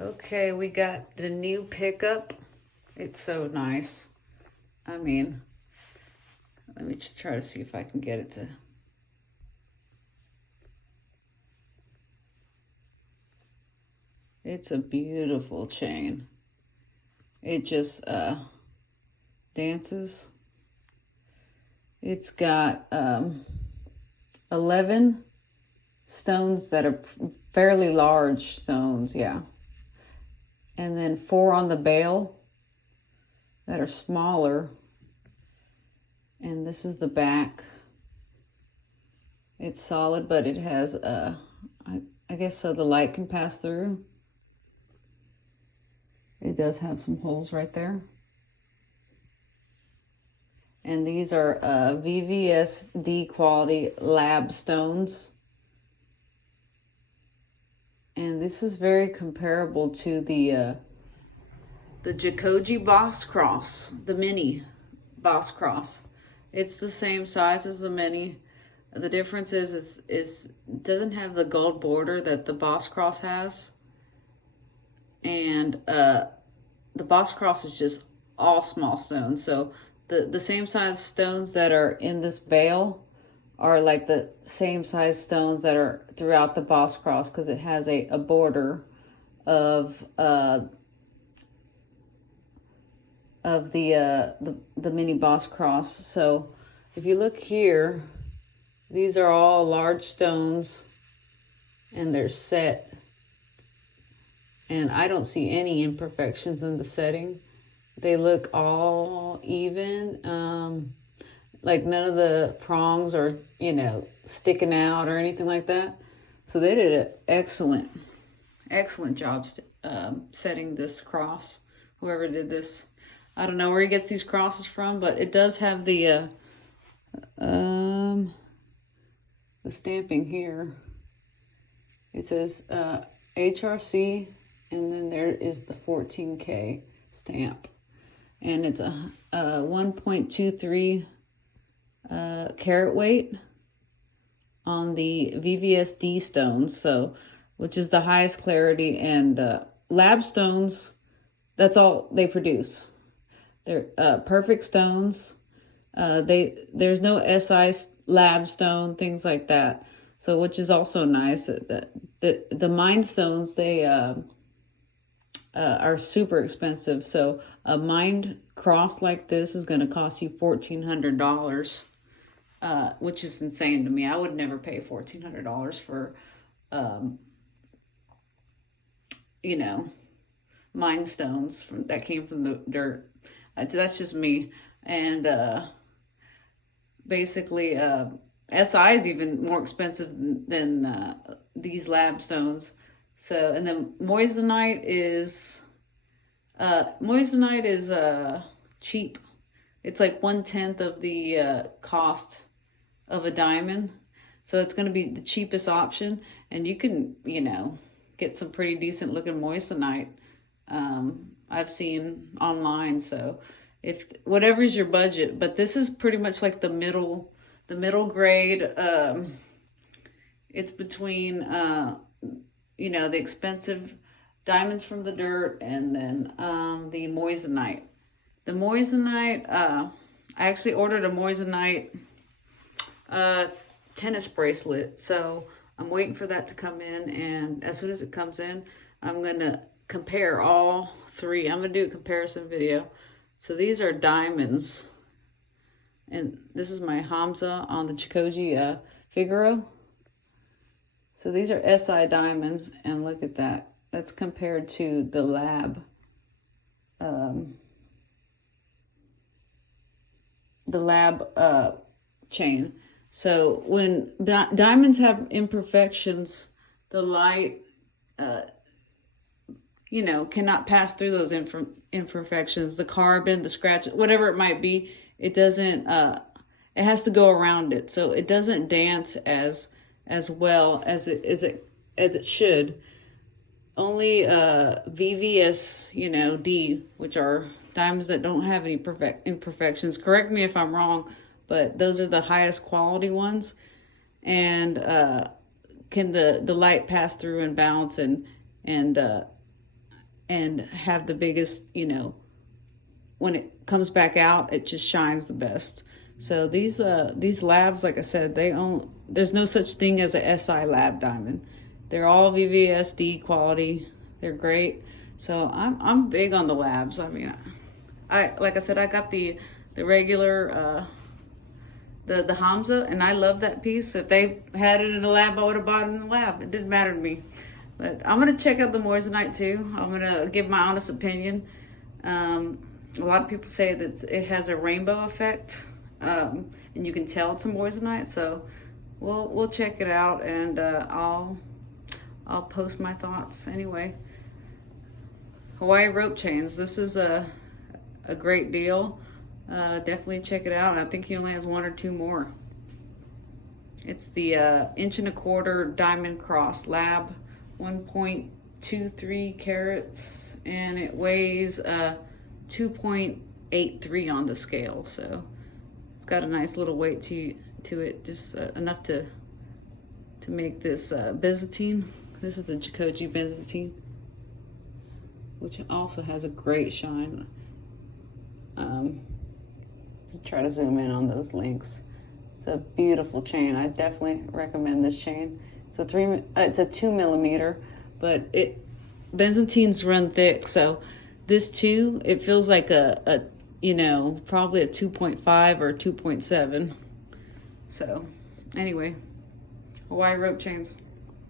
Okay, we got the new pickup. It's so nice. I mean, let me just try to see if I can get it to. It's a beautiful chain. It just dances. It's got 11 stones that are fairly large stones, yeah. And then 4 on the bail that are smaller. And this is the back. It's solid, but it has I guess so the light can pass through. It does have some holes right there. And these are VVSD quality lab stones. And this is very comparable to the Jacoji Boss Cross, the mini Boss Cross. It's the same size as the mini. The difference is it doesn't have the gold border that the Boss Cross has. And the Boss Cross is just all small stones. So the same size stones that are in this bail are like the same size stones that are throughout the Boss Cross, because it has a border of the mini Boss Cross. So if you look here, these are all large stones and they're set. And I don't see any imperfections in the setting. They look all even. Like none of the prongs are, sticking out or anything like that. So they did an excellent job setting this cross. Whoever did this, I don't know where he gets these crosses from, but it does have the stamping here. It says HRC, and then there is the 14K stamp, and it's a 1.23 carat weight on the VVSD stones, so which is the highest clarity, and lab stones, that's all they produce. They're perfect stones. There's no SI lab stone, things like that. So which is also nice. The mined stones, they are super expensive. So a mined cross like this is going to cost you $1,400. Which is insane to me. I would never pay $1,400 for, mine stones that came from the dirt. So that's just me. And basically, SI is even more expensive than these lab stones. So, and then moissanite is cheap. It's like 1/10 of the cost of a diamond. So it's going to be the cheapest option, and you can, get some pretty decent looking moissanite. I've seen online. So if whatever's your budget, but this is pretty much like the middle grade. It's between, the expensive diamonds from the dirt and then the moissanite. The moissanite, I actually ordered a moissanite tennis bracelet. So I'm waiting for that to come in, and as soon as it comes in, I'm going to compare all three. I'm going to do a comparison video. So these are diamonds, and this is my Hamza on the Jacoji Figaro. So these are SI diamonds, and look at that. That's compared to the lab. The lab chain. So when diamonds have imperfections, the light, cannot pass through those imperfections. The carbon, the scratch, whatever it might be, it doesn't. It has to go around it, so it doesn't dance as well as it should. Only VVS, D, which are diamonds that don't have any imperfections. Correct me if I'm wrong, but those are the highest quality ones. And can the light pass through and bounce and and have the biggest, you know, when it comes back out, it just shines the best. So these labs, like I said, there's no such thing as a SI lab diamond. They're all VVSD quality. They're great. So I'm big on the labs. I mean, like I said, I got the regular the Hamza, and I love that piece. If they had it in a lab, I would have bought it in the lab. It didn't matter to me. But I'm gonna check out the moissanite too. I'm gonna give my honest opinion. A lot of people say that it has a rainbow effect, and you can tell it's a moissanite. So we'll check it out, and I'll post my thoughts anyway. Hawaii rope chains. This is a great deal. Definitely check it out. I think he only has 1 or 2 more. It's the 1.25" diamond cross lab, 1.23 carats, and it weighs 2.83 on the scale. So it's got a nice little weight to it, just enough to make this Byzantine. This is the Jacoje Byzantine, which also has a great shine. Let's try to zoom in on those links. It's a beautiful chain. I definitely recommend this chain. It's a 2 millimeter, but Byzantines run thick, so this too, it feels like a you know, probably a 2.5 or 2.7. So anyway, Hawaii rope chains.